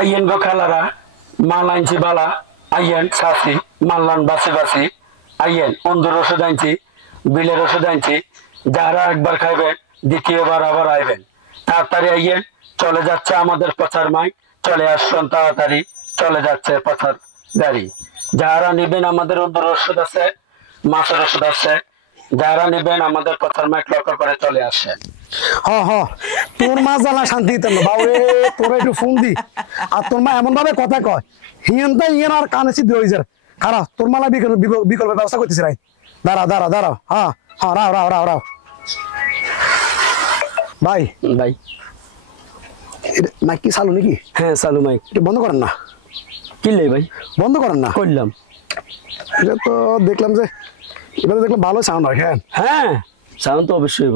আইয়েন গো খালারা মাল আনছি বালা আইয়েন সাসি মাল্লান বাসি বাসি আইয়েন অন্ধুর ওষুধ আনছি বিলের ওষুধ আনছি যারা একবার খাইবেন দ্বিতীয়বার আবার আইবেন তাড়াতাড়ি আইয়েন চলে যাচ্ছে আমাদের পচার মাইক চলে আসছেন তাড়াতাড়ি চলে যাচ্ছে পচার গাড়ি যারা নিবেন আমাদের অন্ধুর ওষুধ আছে মাছের ওষুধ আছে যারা নিবেন আমাদের পচার মাইক লক্ষ্য করে চলে আসেন হ হ তোর মা জ্বালা শান্তি দিতেন না বাবু তোর একটু ফোন দি আর তোর মা এমন ভাবে কথা কয় হিয়েনটা ইয়েন আর কানে সিদ্ধ হয়ে যায় খারাপ তোর মালা বিকল্প ব্যবস্থা করতেছি রাই দাঁড়া দাঁড়া দাঁড়াও হ্যাঁ হ্যাঁ রাও রাও রাও রাও ভাই ভাই মাইক কি চালু নাকি? হ্যাঁ চালু মাইক এটা বন্ধ করেন না কিনলে ভাই বন্ধ করেন না করলাম এটা তো দেখলাম যে এবারে দেখলাম ভালো সাউন্ড হয় হ্যাঁ হ্যাঁ সাউন্ড তো অবশ্যই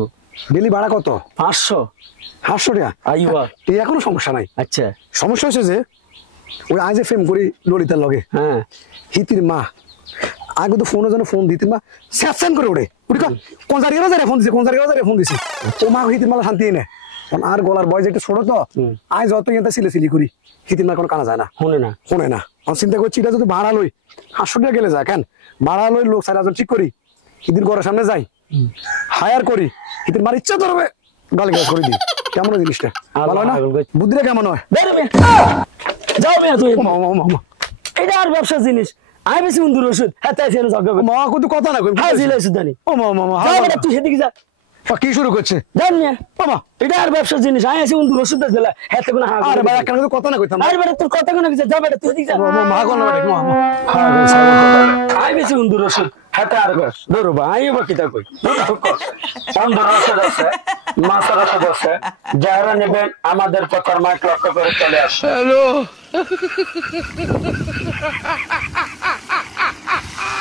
ডেলি ভাড়া কত? 500 500 টাকা আইবা এই এখনো সমস্যা নাই আচ্ছা সমস্যা হচ্ছে যে ওই আজ ফেম করি ললিতার লগে হ্যাঁ হিতির মা আগে তো ফোনের জন্য ফোন দিতেন মা স্যাপসান করে ওড়ে উঠি কোন জায়গায় ফোন দিছে কোন জায়গায় ফোন দিছে ও মা হিতির মালা শান্তি নেই আর গলার বয়স একটু ছোট তো আজ যত এটা সিলে করি হিতির মা কোনো কানা যায় না শোনে না আমি চিন্তা করছি এটা যদি ভাড়া লই 500 টাকা গেলে যায় কেন ভাড়া লই লোক 4,000 ঠিক করি হিতির ঘরের সামনে যাই হায়ার করি হিতির মার ইচ্ছা ধরবে গালি গাছ করে দিই কেমন জিনিসটা ভালো না বুদ্ধিটা কেমন হয় যাও মেয়ে তুই এটা আর ব্যবসার জিনিস আমি বেশি বন্ধুর ওষুধ হ্যাঁ তাই মা কিন্তু কথা না কই হ্যাঁ জিলে ওষুধ জানি ও মামা তুই সেদিকে যা কি শুরু করছে জান মিয়া বাবা এটা আর ব্যবসার জিনিস আমি এসে বন্ধুর ওষুধ দিলা হ্যাঁ তো কোনো আরে ভাই কেন কথা না কইতাম আরে বেটা তোর কথা কোনো কিছু যা বেটা তুই সেদিকে যা মা কোন বেটা আমি বেশি বন্ধুর ওষুধ হ্যাঁ আর বাস ধরো বা আমি বাকিটা কই বন্ধুর ওষুধ আছে মাছের ওষুধ আছে যারা নেবেন আমাদের পচার মাইক লক্ষ্য করে চলে আসে হ্যালো